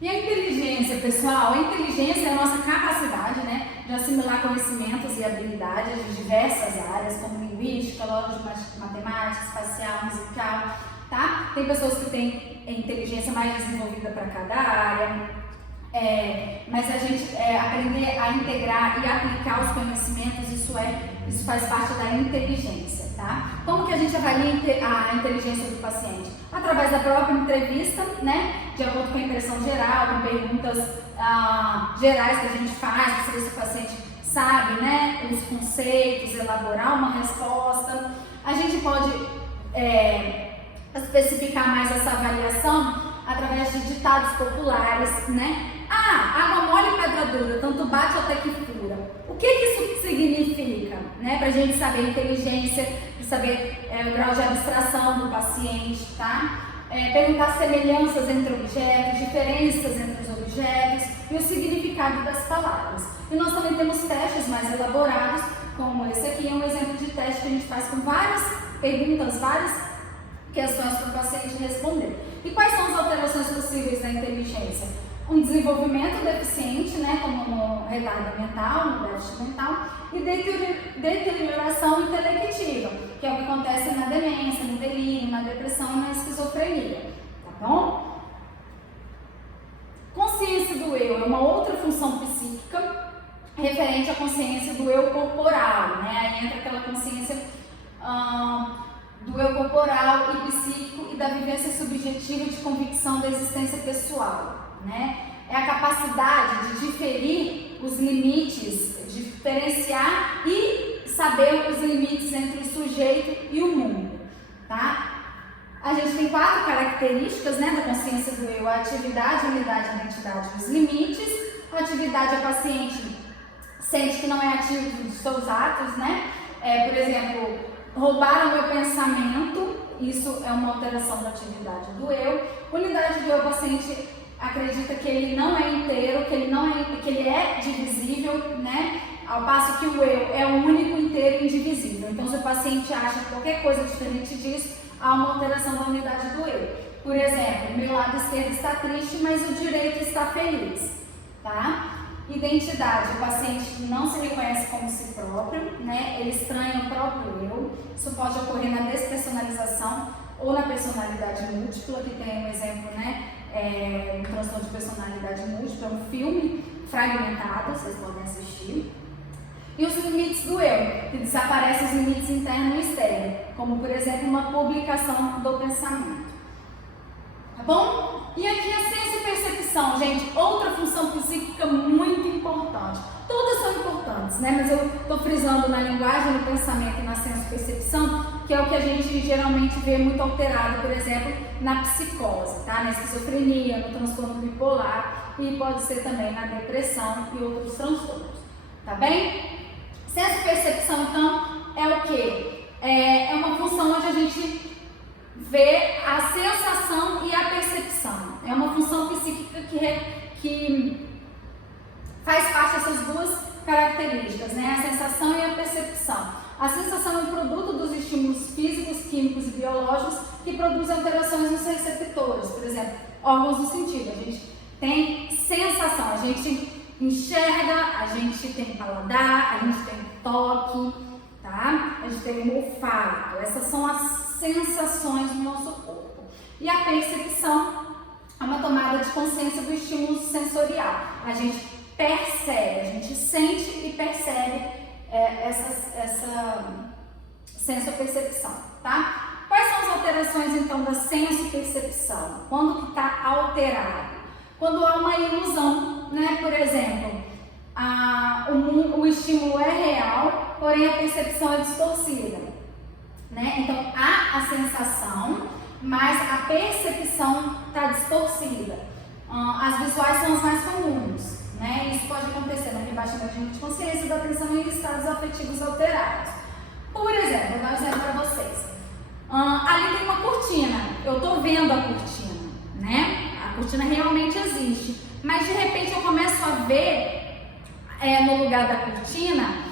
E a inteligência, pessoal? A inteligência é a nossa capacidade, né, de assimilar conhecimentos e habilidades de diversas áreas, como linguística, lógica, matemática, espacial, musical, tá? Tem pessoas que têm inteligência mais desenvolvida para cada área. Mas a gente aprender a integrar e aplicar os conhecimentos, isso faz parte da inteligência, tá? Como que a gente avalia a inteligência do paciente? Através da própria entrevista, né? De acordo com a impressão geral, com perguntas gerais que a gente faz, para saber se o paciente sabe, né? Os conceitos, elaborar uma resposta. A gente pode especificar mais essa avaliação através de ditados populares, né? Água mole e pedra dura, tanto bate até que fura. O que isso significa, né? Pra gente saber a inteligência, saber o grau de abstração do paciente, tá? Perguntar semelhanças entre objetos, diferenças entre os objetos e o significado das palavras. E nós também temos testes mais elaborados, como esse aqui é um exemplo de teste que a gente faz com várias perguntas, várias questões para o paciente responder. E quais são as alterações possíveis da inteligência? Um desenvolvimento deficiente, né, como no retardo mental, no déficit mental, e deterioração intelectiva, que é o que acontece na demência, no delírio, na depressão e na esquizofrenia, tá bom? Consciência do eu é uma outra função psíquica referente à consciência do eu corporal, né? Aí entra aquela consciência do eu corporal e psíquico e da vivência subjetiva de convicção da existência pessoal, né? É a capacidade de diferir os limites, diferenciar e saber os limites entre o sujeito e o mundo, tá? A gente tem 4 características, né, da consciência do eu: a atividade, a unidade, a identidade e os limites. A atividade, a paciente sente que não é ativo dos seus atos, né? Por exemplo, roubar o meu pensamento, isso é uma alteração da atividade do eu. Unidade do eu, o paciente acredita que ele não é inteiro, que ele é divisível, né? Ao passo que o eu é o único, inteiro e indivisível. Então, se o paciente acha qualquer coisa diferente disso, há uma alteração da unidade do eu. Por exemplo, o meu lado esquerdo está triste, mas o direito está feliz, tá? Identidade, o paciente não se reconhece como si próprio, né? Ele estranha o próprio eu. Isso pode ocorrer na despersonalização ou na personalidade múltipla, que tem um exemplo, né? Um transtorno de personalidade múltipla, é um filme fragmentado, vocês podem assistir. E os limites do eu, que desaparecem os limites interno e externo, como por exemplo uma publicação do pensamento. Tá bom? E aqui a senso-percepção, gente, outra função psíquica muito importante. Todas são importantes, né? Mas eu estou frisando na linguagem, no pensamento e na senso-percepção, que é o que a gente geralmente vê muito alterado, por exemplo, na psicose, tá? Na esquizofrenia, no transtorno bipolar e pode ser também na depressão e outros transtornos, tá bem? Senso-percepção, então, é o quê? É uma função onde a gente vê a sensação e a percepção. É uma função psíquica que faz parte dessas duas características, né? A sensação e a percepção. A sensação é um produto dos estímulos físicos, químicos e biológicos que produzem alterações nos receptores, por exemplo, órgãos do sentido. A gente tem sensação, a gente enxerga, a gente tem paladar, a gente tem toque, tá? A gente tem olfato. Essas são as sensações do nosso corpo. E a percepção é uma tomada de consciência do estímulo sensorial. A gente percebe, a gente sente e percebe essa senso-percepção, tá? Quais são as alterações, então, da senso-percepção? Quando que está alterado? Quando há uma ilusão, né? Por exemplo, o estímulo é real, porém a percepção é distorcida, né? Então, há a sensação, mas a percepção está distorcida. As visuais são as mais comuns, né? Isso pode acontecer no rebaixamento de consciência, da atenção e estados afetivos alterados. Por exemplo, vou dar um exemplo para vocês. Ali tem uma cortina, eu estou vendo a cortina, né? A cortina realmente existe, mas de repente eu começo a ver no lugar da cortina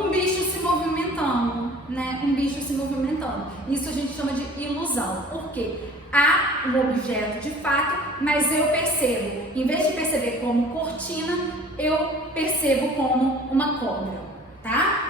um bicho se movimentando, né? Um bicho se movimentando. Isso a gente chama de ilusão. Por quê? há um objeto de fato, mas eu percebo, em vez de perceber como cortina, eu percebo como uma cobra, tá?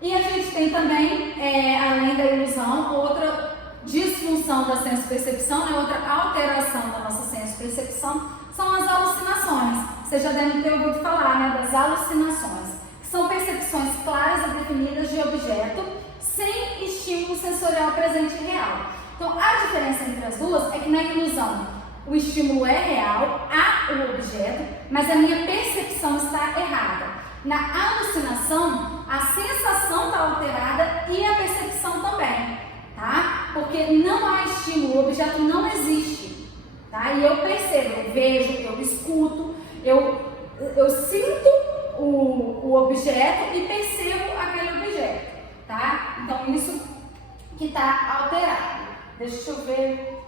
E a gente tem também, além da ilusão, outra disfunção da senso-percepção, né? Outra alteração da nossa senso-percepção, são as alucinações. Vocês já devem ter ouvido falar, né, das alucinações, que são percepções claras e definidas de objeto, sem estímulo sensorial presente e real. Então, a diferença entre as duas é que na ilusão o estímulo é real, há o objeto, mas a minha percepção está errada. Na alucinação, a sensação está alterada e a percepção também, tá? Porque não há estímulo, o objeto não existe, tá? E eu percebo, eu vejo, eu escuto, eu sinto o objeto e percebo aquele objeto, tá? Então, isso que está alterado. Deixa eu ver.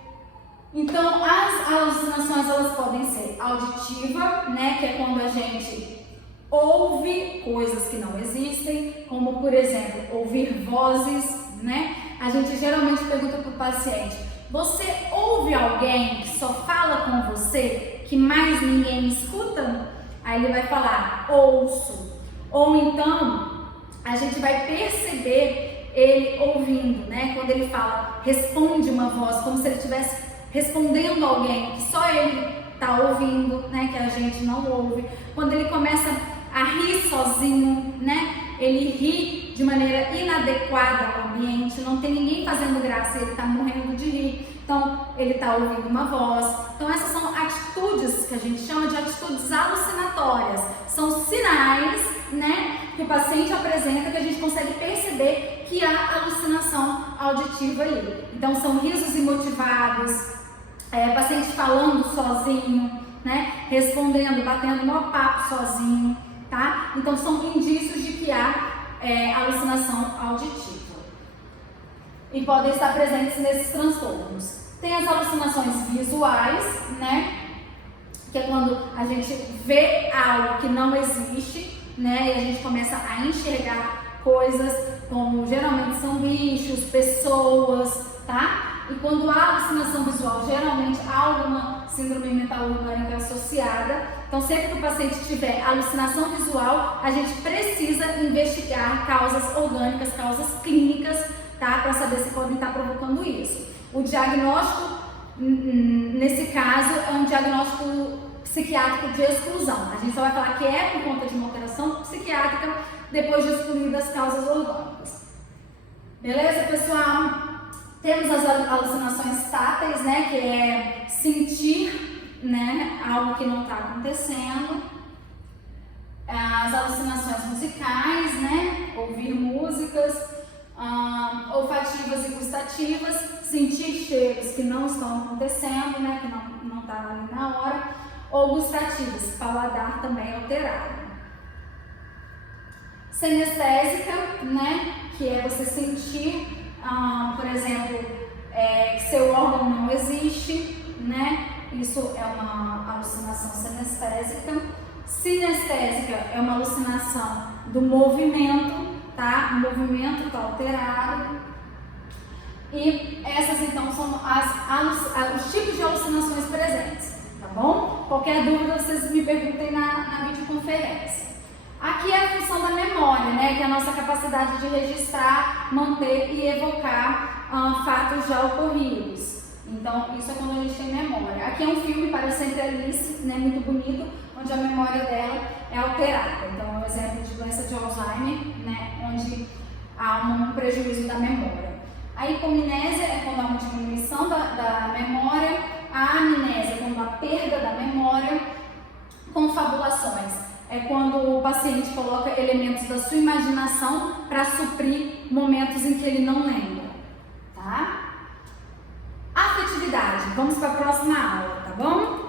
Então, as alucinações, elas podem ser auditiva, né? Que é quando a gente ouve coisas que não existem, como, por exemplo, ouvir vozes, né? A gente geralmente pergunta para o paciente: você ouve alguém que só fala com você, que mais ninguém escuta? Aí ele vai falar: ouço. Ou então, a gente vai perceber ele ouvindo, né? Quando ele fala, responde uma voz, como se ele estivesse respondendo a alguém que só ele está ouvindo, né? Que a gente não ouve. Quando ele começa a rir sozinho, né? Ele ri de maneira inadequada ao ambiente, não tem ninguém fazendo graça, ele está morrendo de rir, então ele está ouvindo uma voz. Então essas são atitudes que a gente chama de atitudes alucinatórias, são sinais, né, que o paciente apresenta, que a gente consegue perceber que há alucinação auditiva ali. Então são risos imotivados, paciente falando sozinho, né, respondendo, batendo maior papo sozinho, tá? Então são indícios de que há alucinação auditiva e podem estar presentes nesses transtornos. Tem as alucinações visuais, né, que é quando a gente vê algo que não existe, né, e a gente começa a enxergar coisas como geralmente são bichos, pessoas, tá? E quando há alucinação visual, geralmente há alguma síndrome mental orgânica associada. Então, sempre que o paciente tiver alucinação visual, a gente precisa investigar causas orgânicas, causas clínicas, tá? Para saber se podem estar provocando isso. O diagnóstico, nesse caso, é um diagnóstico psiquiátrico de exclusão. A gente só vai falar que é por conta de uma alteração psiquiátrica depois de excluídas as causas orgânicas. Beleza, pessoal? Temos as alucinações táteis, né? Que é sentir, né, algo que não está acontecendo. As alucinações musicais, né, ouvir músicas, olfativas e gustativas, sentir cheiros que não estão acontecendo, né, que não está ali na hora, ou gustativas, paladar também alterado. Sinestésica, né, que é você sentir, por exemplo, que seu órgão não existe, né? Isso é uma alucinação sinestésica. Sinestésica é uma alucinação do movimento, tá? O movimento está alterado. E essas então são os tipos de alucinações presentes, tá bom? Qualquer dúvida vocês me perguntem na videoconferência. Aqui é a função da memória, né? Que é a nossa capacidade de registrar, manter e evocar fatos já ocorridos. Então, isso é quando a gente tem memória. Aqui é um filme para sempre Alice, né, muito bonito, onde a memória dela é alterada. Então, é um exemplo de doença de Alzheimer, né, onde há um prejuízo da memória. A hipomnésia é quando há uma diminuição da memória. A amnésia é quando há perda da memória. Confabulações é quando o paciente coloca elementos da sua imaginação para suprir momentos em que ele não lembra, tá? Afetividade, vamos para a próxima aula, tá bom?